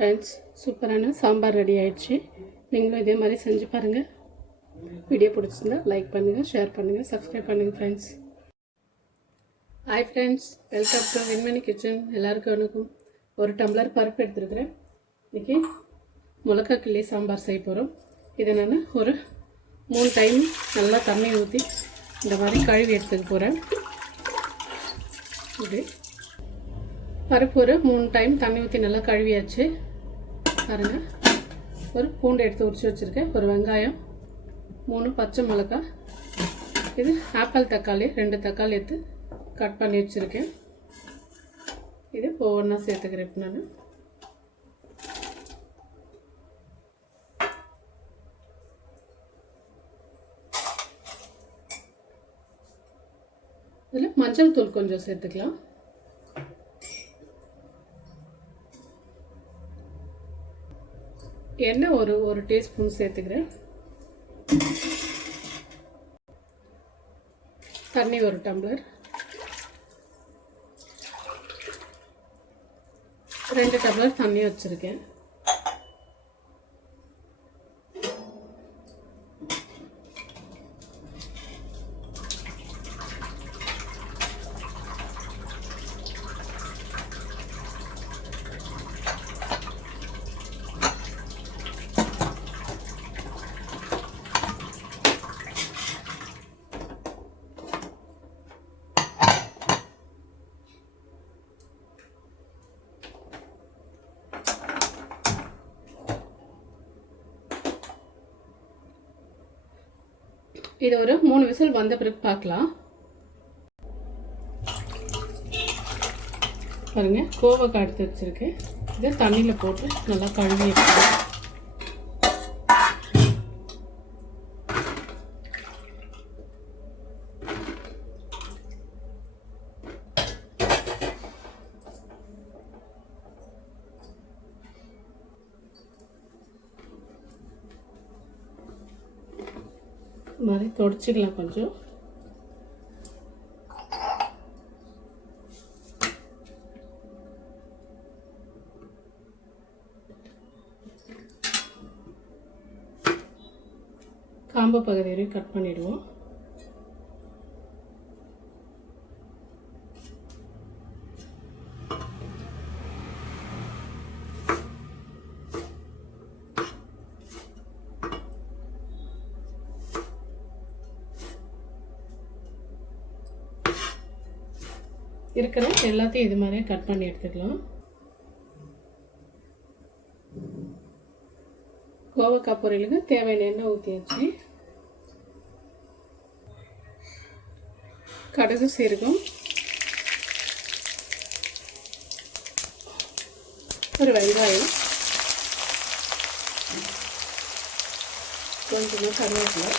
Friends, சூப்பரான sambar ready ஆயிடுச்சு. நீங்களும் இதே மாதிரி செஞ்சு பாருங்கள். வீடியோ பிடிச்சிருந்தா லைக் பண்ணுங்கள், ஷேர் பண்ணுங்கள், சப்ஸ்கிரைப் பண்ணுங்கள் friends. Hi friends, welcome to Venmani kitchen. எல்லாருக்கும் வணக்கம். ஒரு டம்ளர் பருப்பு எடுத்துருக்குறேன். இன்றைக்கி மிளகா கிள்ளி சாம்பார் செய்ய போகிறோம். இதை நான் ஒரு 3 டைம் நல்லா தண்ணி ஊற்றி இந்த மாதிரி கழுவி எடுத்துக்க போகிறேன். இது பருப்பு ஒரு 3 டைம் தண்ணி ஊற்றி நல்லா கழுவியாச்சு. பாருங்கள், ஒரு பூண்டு எடுத்து உரிச்சு வச்சுருக்கேன், ஒரு வெங்காயம், 3 பச்சை மிளகாய், இது ஆப்பிள் தக்காளி 2 தக்காளி எடுத்து கட் பண்ணி வச்சுருக்கேன். இது ஒவ்வொன்றா சேர்த்துக்கிறேன். இப்போ நான் இதில் மஞ்சள் தூள் கொஞ்சம் சேர்த்துக்கலாம். எண்ணெய் ஒரு டீஸ்பூன் சேர்த்துக்கிறேன். தண்ணி 1 டம்ளர், 2 டம்ளர் தண்ணி வச்சுருக்கேன். இது ஒரு 3 விசில் வந்த பிறகு பார்க்கலாம். பாருங்க, கோவக்காய் எடுத்து வச்சிருக்கேன். இதை தண்ணியில் போட்டு நல்லா கழுவி எடுத்துக்கலாம். மாதிரி தொடச்சிக்கலாம் கொஞ்சம். காம்பு பகுதி வரையும் கட் பண்ணிடுவோம். இருக்கிற எல்லாத்தையும் இது மாதிரியே கட் பண்ணி எடுத்துக்கலாம். கோவக்காய் பொரியலுக்கு தேவையான எண்ணெய் ஊற்றியாச்சு. கடுகு, சீரகம், ஒரு வெங்காயம், கொஞ்சமாக கருவேப்பிலை,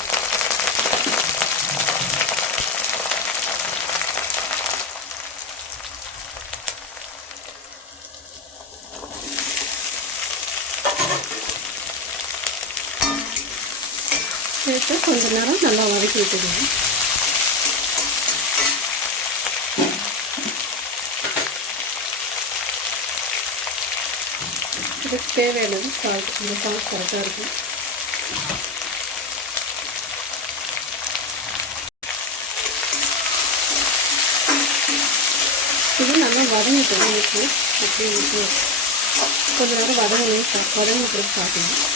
சேர்த்து கொஞ்ச நேரம் நல்லா வதக்கி விட்டுக்கலாம். இதுக்கு தேவையானது சால்ட். இந்த சால்ட் கரெக்டாக இருக்கும். இது நல்லா வதங்கிட்டோம். இப்போ அப்படி கொஞ்ச நேரம் வதங்கிட்டு சாப்பிடணும்.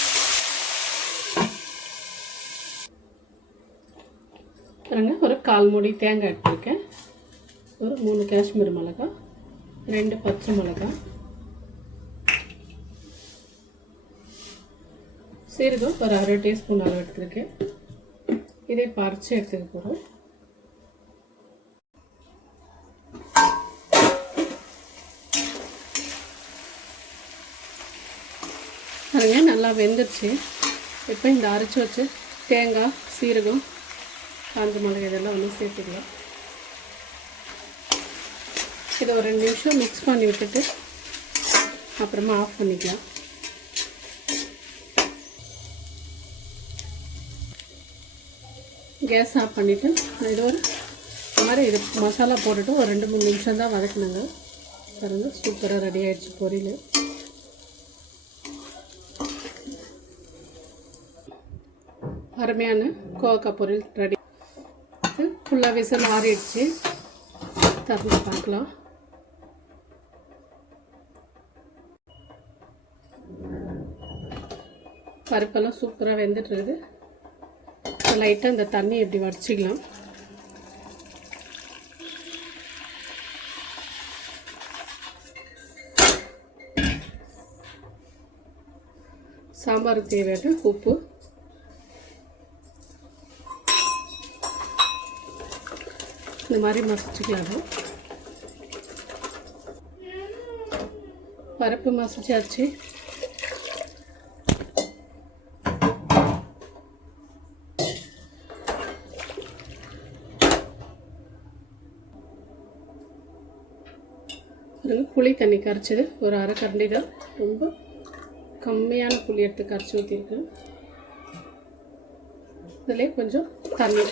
பாருங்க, ஒரு 1/4 மூடி தேங்காய் எடுத்துருக்கேன், ஒரு 3 காஷ்மீர் மிளகாய், 2 பச்சை மிளகாய், சீரகம் ஒரு 1/2 டீஸ்பூன் அளவு எடுத்துருக்கேன். இதை பறித்து எடுத்துக்க போகிறோம். பாருங்க, நல்லா வெந்துருச்சு. இப்போ இந்த அரைச்சி வச்சு தேங்காய், சீரகம், காஞ்ச மிளகாய் இதெல்லாம் வந்து சேர்த்துக்கலாம். இதை ஒரு 2 நிமிஷம் மிக்ஸ் பண்ணி விட்டுட்டு அப்புறமா ஆஃப் பண்ணிக்கலாம். கேஸ் ஆஃப் பண்ணிவிட்டு இது ஒரு மாதிரி இது மசாலா போட்டுட்டு ஒரு 2-3 நிமிஷம் தான் வதக்கணுங்க. பாருங்கள், சூப்பராக ரெடி ஆகிடுச்சு பொரியல். அருமையான கோவக்காய் பொரியல் ரெடி. ஃபுல்லாக விசில் ஆறிடுச்சு. திறந்து பார்க்கலாம். பருப்பெல்லாம் சூப்பராக வெந்துட்டுருக்குது. லைட்டாக இந்த தண்ணி இப்படி வடிச்சிக்கலாம். சாம்பாருக்கு தேவையான உப்பு, இந்த மாதிரி மசிச்சுக்கலாம். பருப்பு மசிச்சாச்சு. புளி தண்ணி கரைச்சது ஒரு அரை கரண்டி தான். ரொம்ப கம்மியான புளி எடுத்து கரைச்சி ஊற்றிருக்கு. இதிலே கொஞ்சம் தண்ணி.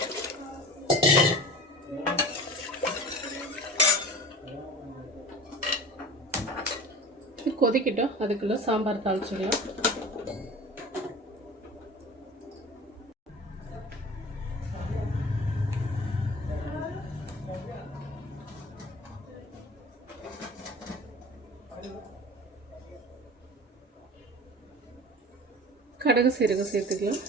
கொதிக்கிட்டோம். அதுக்குள்ள சாம்பார் தாளிச்சுக்கலாம். கடுகு சீரகம் சேர்த்துக்கலாம்.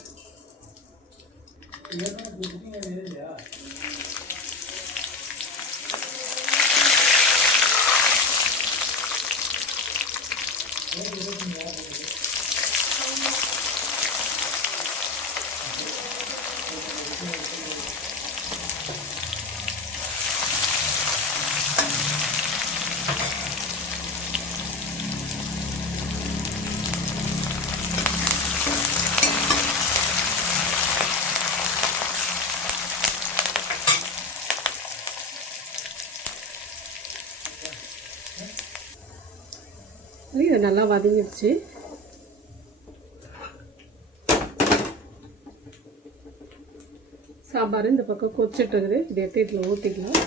இது நல்லா வதங்கிடுச்சு. சாம்பார் இந்த பக்கம் கொதிச்சுட்டு இருக்குது. இதை எடுத்து இதில் ஊற்றிக்கலாம்.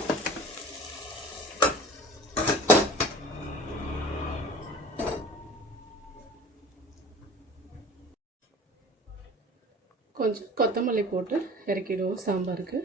கொஞ்சம் கொத்தமல்லி போட்டு இறக்கிடுவோம் சாம்பாருக்கு.